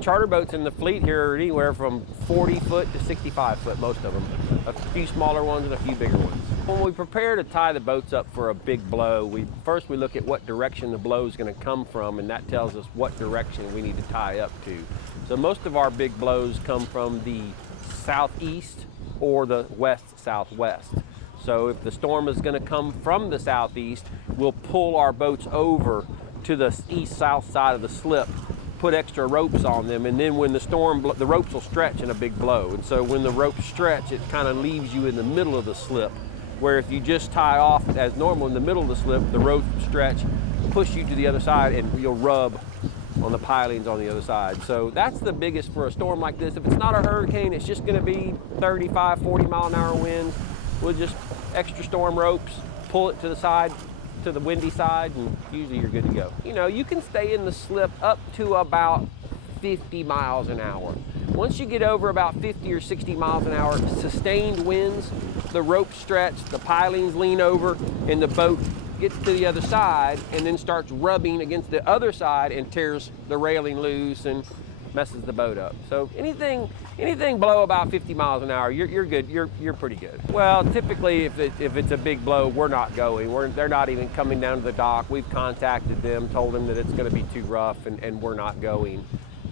Charter boats in the fleet here are anywhere from 40 foot to 65 foot, most of them. A few smaller ones and a few bigger ones. When we prepare to tie the boats up for a big blow, first we look at what direction the blow is going to come from, and that tells us what direction we need to tie up to. So most of our big blows come from the southeast or the west-southwest. So if the storm is going to come from the southeast, we'll pull our boats over to the east-south side of the slip, put extra ropes on them, and then when the storm, the ropes will stretch in a big blow. And so when the ropes stretch, it kind of leaves you in the middle of the slip, where if you just tie off as normal in the middle of the slip, the ropes stretch, push you to the other side, and you'll rub on the pilings on the other side. So that's the biggest for a storm like this. If it's not a hurricane, it's just going to be 35, 40 mile an hour winds. We'll just extra storm ropes, pull it to the side, to the windy side, and usually you're good to go. You know, you can stay in the slip up to about 50 miles an hour. Once you get over about 50 or 60 miles an hour, sustained winds, the ropes stretch, the pilings lean over, and the boat gets to the other side and then starts rubbing against the other side and tears the railing loose and messes the boat up. So anything below about 50 miles an hour, you're good. You're pretty good. Well, typically if it's a big blow, we're not going. They're not even coming down to the dock. We've contacted them, told them that it's going to be too rough, and we're not going.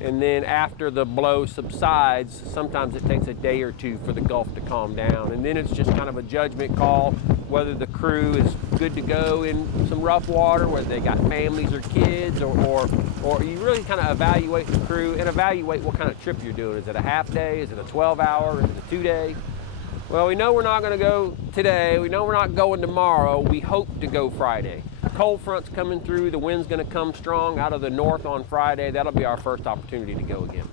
And then after the blow subsides, sometimes it takes a day or two for the Gulf to calm down. And then it's just kind of a judgment call whether the crew is good to go in some rough water, whether they got families or kids, or you really kind of evaluate the crew and evaluate what kind of trip you're doing. Is it a half day? Is it a 12-hour? Is it a 2-day? Well, we know we're not going to go today. We know we're not going tomorrow. We hope to go Friday. Cold front's coming through. The wind's going to come strong out of the north on Friday. That'll be our first opportunity to go again.